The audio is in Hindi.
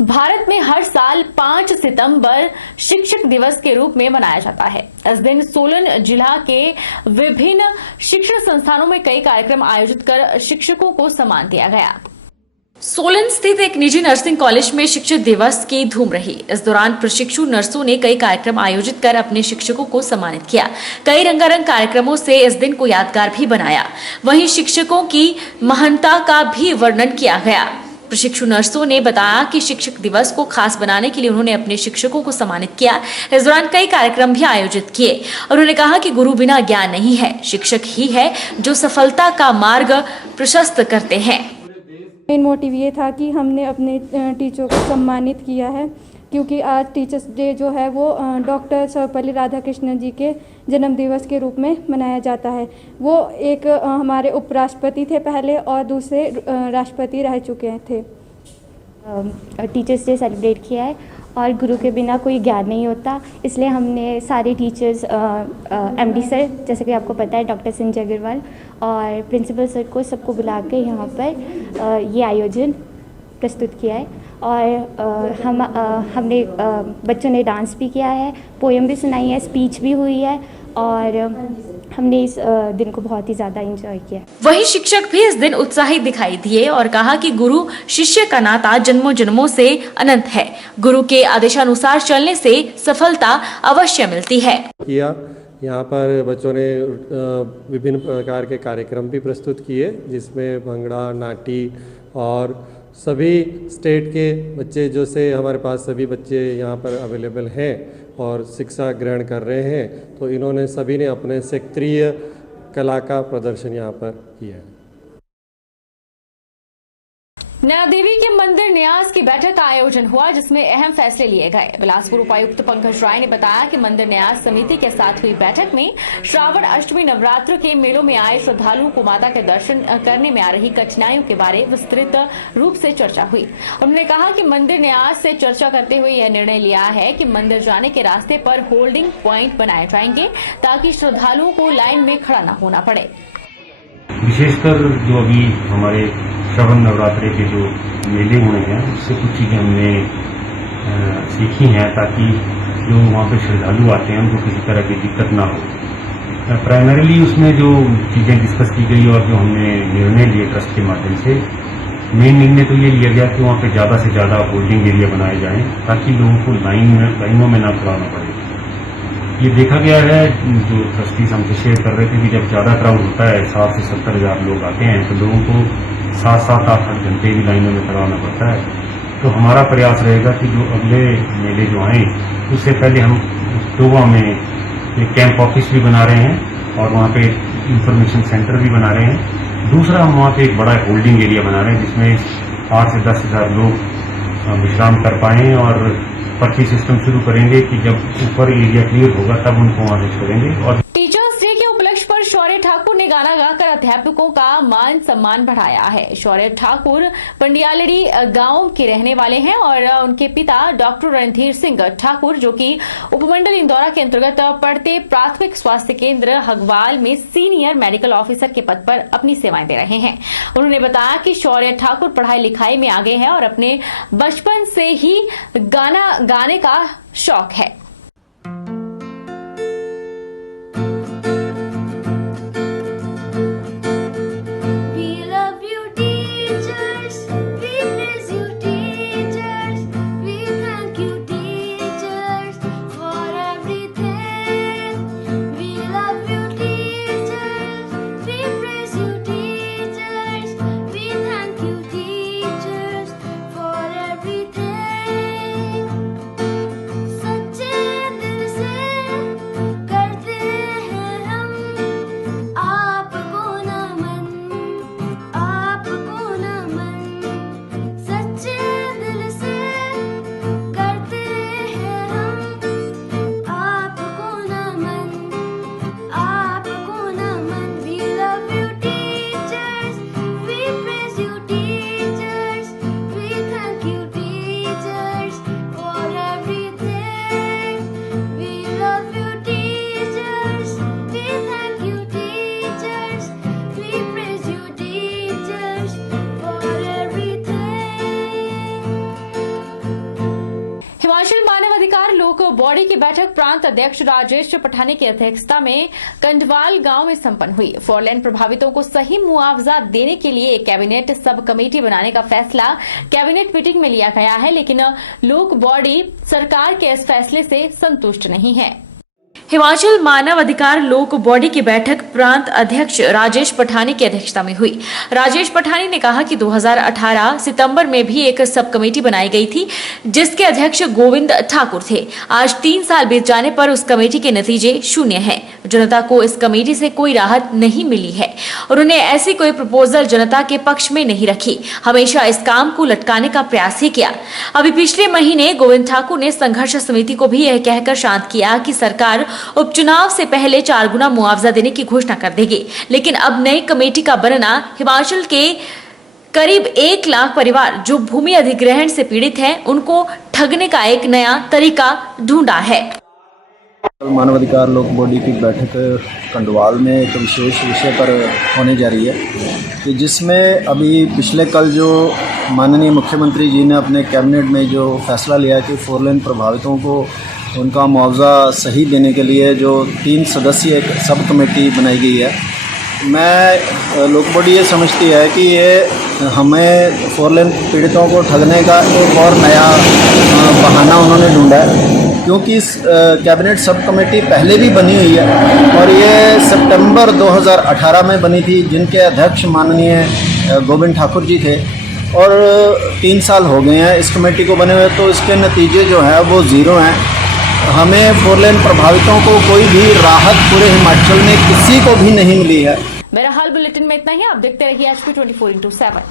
भारत में हर साल 5 सितंबर शिक्षक दिवस के रूप में मनाया जाता है। इस दिन सोलन जिला के विभिन्न शिक्षण संस्थानों में कई कार्यक्रम आयोजित कर शिक्षकों को सम्मान दिया गया। सोलन स्थित एक निजी नर्सिंग कॉलेज में शिक्षक दिवस की धूम रही। इस दौरान प्रशिक्षु नर्सों ने कई कार्यक्रम आयोजित कर अपने शिक्षकों को सम्मानित किया। कई रंगारंग कार्यक्रमों से इस दिन को यादगार भी बनाया। वहीं शिक्षकों की महानता का भी वर्णन किया गया। प्रशिक्षु नर्सों ने बताया कि शिक्षक दिवस को खास बनाने के लिए उन्होंने अपने शिक्षकों को सम्मानित किया। इस दौरान कई कार्यक्रम भी आयोजित किए। उन्होंने कहा कि गुरु बिना ज्ञान नहीं है, शिक्षक ही है जो सफलता का मार्ग प्रशस्त करते हैं। मेन मोटिव ये था कि हमने अपने टीचरों को सम्मानित किया है, क्योंकि आज टीचर्स डे जो है वो डॉक्टर सर्वपल्ली राधाकृष्णन जी के जन्म दिवस के रूप में मनाया जाता है। वो एक हमारे उपराष्ट्रपति थे पहले और दूसरे राष्ट्रपति रह चुके थे। टीचर्स डे सेलिब्रेट किया है और गुरु के बिना कोई ज्ञान नहीं होता, इसलिए हमने सारे टीचर्स एमडी सर, जैसे कि आपको पता है डॉक्टर संजय अग्रवाल, और प्रिंसिपल सर को सबको बुला के यहाँ पर ये आयोजन प्रस्तुत किया है। और हमने बच्चों ने डांस भी किया है, पोएम भी सुनाई है, स्पीच भी हुई है और हमने इस दिन को बहुत ही ज़्यादा एंजॉय किया। वहीं शिक्षक भी इस दिन उत्साहित दिखाई दिए और कहा कि गुरु शिष्य का नाता जन्मों जन्मों से अनंत है। गुरु के आदेशानुसार चलने से सफलता अवश्य मिलती है। यहाँ पर बच्चों ने विभिन्न प्रकार के कार्यक्रम भी प्रस्तुत किए, जिसमें भंगड़ा, नाटी और सभी स्टेट के बच्चे जो से हमारे पास सभी बच्चे यहाँ पर अवेलेबल हैं और शिक्षा ग्रहण कर रहे हैं, तो इन्होंने सभी ने अपने क्षेत्रीय कला का प्रदर्शन यहाँ पर किया है। नैना देवी के मंदिर न्यास की बैठक का आयोजन हुआ, जिसमें अहम फैसले लिए गए। बिलासपुर उपायुक्त पंकज राय ने बताया कि मंदिर न्यास समिति के साथ हुई बैठक में श्रावण अष्टमी नवरात्र के मेलों में आए श्रद्धालुओं को माता के दर्शन करने में आ रही कठिनाइयों के बारे विस्तृत रूप से चर्चा हुई। उन्होंने कहा कि मंदिर न्यास से चर्चा करते हुए यह निर्णय लिया है कि मंदिर जाने के रास्ते पर होल्डिंग पॉइंट बनाए जाएंगे, ताकि श्रद्धालुओं को लाइन में खड़ा न होना पड़े। विशेषकर जो अभी हमारे श्रवण नवरात्रि के जो मेले हुए हैं, उससे कुछ चीज़ें हमने सीखी हैं, ताकि जो वहाँ पे श्रद्धालु आते हैं उनको किसी तरह की दिक्कत ना हो। प्राइमरीली उसमें जो चीज़ें डिस्कस की गई और जो हमने निर्णय लिए ट्रस्ट के माध्यम से, मेन निर्णय तो ये लिया गया कि वहाँ पे ज़्यादा से ज़्यादा होल्डिंग एरिया बनाए जाएँ, ताकि लोगों को लाइनों में ना खड़ा होना पड़े। ये देखा गया है, जो ट्रस्टीज हमसे शेयर कर रहे थे, कि जब ज़्यादा क्राउड होता है, 60 से 70 हज़ार लोग आते हैं, तो लोगों को 7-7, 8-8 घंटे की लाइनों में खड़ा होना पड़ता है। तो हमारा प्रयास रहेगा कि जो अगले मेले जो आए, उससे पहले हम टोबा में एक कैंप ऑफिस भी बना रहे हैं और वहाँ पे इंफॉर्मेशन सेंटर भी बना रहे हैं। दूसरा, हम वहाँ पे एक बड़ा होल्डिंग एरिया बना रहे हैं, जिसमें 8 से 10 हज़ार लोग विश्राम कर पाएँ, और पर्ची सिस्टम शुरू करेंगे कि जब ऊपर एरिया क्लियर होगा तब उनको वहाँ से छोड़ेंगे। और टीचर्स डे के उपलक्ष्य पर शौर्य ठाकुर ने गाना गाकर अध्यापकों का मान सम्मान बढ़ाया है। शौर्य ठाकुर पंडियालड़ी गांव के रहने वाले हैं और उनके पिता डॉक्टर रणधीर सिंह ठाकुर, जो कि उपमंडल इंदौरा के अंतर्गत पड़ते प्राथमिक स्वास्थ्य केंद्र हगवाल में सीनियर मेडिकल ऑफिसर के पद पर अपनी सेवाएं दे रहे हैं। उन्होंने बताया कि शौर्य ठाकुर पढ़ाई लिखाई में आगे हैं और अपने बचपन से ही गाना गाने का शौक है। Such a की बैठक प्रांत अध्यक्ष राजेश पठानी की अध्यक्षता में कंडवाल गांव में संपन्न हुई। 4 लेन प्रभावितों को सही मुआवजा देने के लिए एक कैबिनेट सब कमेटी बनाने का फैसला कैबिनेट मीटिंग में लिया गया है, लेकिन लोक बॉडी सरकार के इस फैसले से संतुष्ट नहीं है। हिमाचल मानव अधिकार लोक बॉडी की बैठक प्रांत अध्यक्ष राजेश पठानी की अध्यक्षता में हुई। राजेश पठानी ने कहा कि 2018 सितंबर में भी एक सब कमेटी बनाई गई थी, जिसके अध्यक्ष गोविंद ठाकुर थे। आज 3 साल बीत जाने पर उस कमेटी के नतीजे शून्य हैं। जनता को इस कमेटी से कोई राहत नहीं मिली है। उन्होंने ऐसी कोई प्रपोजल जनता के पक्ष में नहीं रखी, हमेशा इस काम को लटकाने का प्रयास ही किया। अभी पिछले महीने गोविंद ठाकुर ने संघर्ष समिति को भी यह कहकर शांत किया कि सरकार उपचुनाव से पहले 4 गुना मुआवजा देने की घोषणा कर देगी, लेकिन अब नई कमेटी का बनना हिमाचल के करीब 1 लाख परिवार जो भूमि अधिग्रहण से पीड़ित हैं, उनको ठगने का एक नया तरीका ढूंढा है। मानवाधिकार लोक बॉडी की बैठक कंडवाल में एक विशेष विषय पर होने जा रही है कि जिसमें अभी पिछले कल जो माननीय मुख्यमंत्री जी ने अपने कैबिनेट में जो फैसला लिया कि 4 लेन प्रभावितों को उनका मुआवजा सही देने के लिए जो 3 सदस्यीय एक सब कमेटी बनाई गई है। मैं लोक बॉडी ये समझती है कि ये हमें 4 लेन पीड़ितों को ठगने का एक और नया बहाना उन्होंने ढूंढा है, क्योंकि इस कैबिनेट सब कमेटी पहले भी बनी हुई है और ये सितंबर 2018 में बनी थी, जिनके अध्यक्ष माननीय गोविंद ठाकुर जी थे और 3 साल हो गए हैं इस कमेटी को बने हुए, तो इसके नतीजे जो हैं वो ज़ीरो हैं। हमें 4 लेन प्रभावितों को कोई भी राहत पूरे हिमाचल में किसी को भी नहीं मिली है। मेरा हाल बुलेटिन में इतना ही। आप देखते रहिए HP 24/7।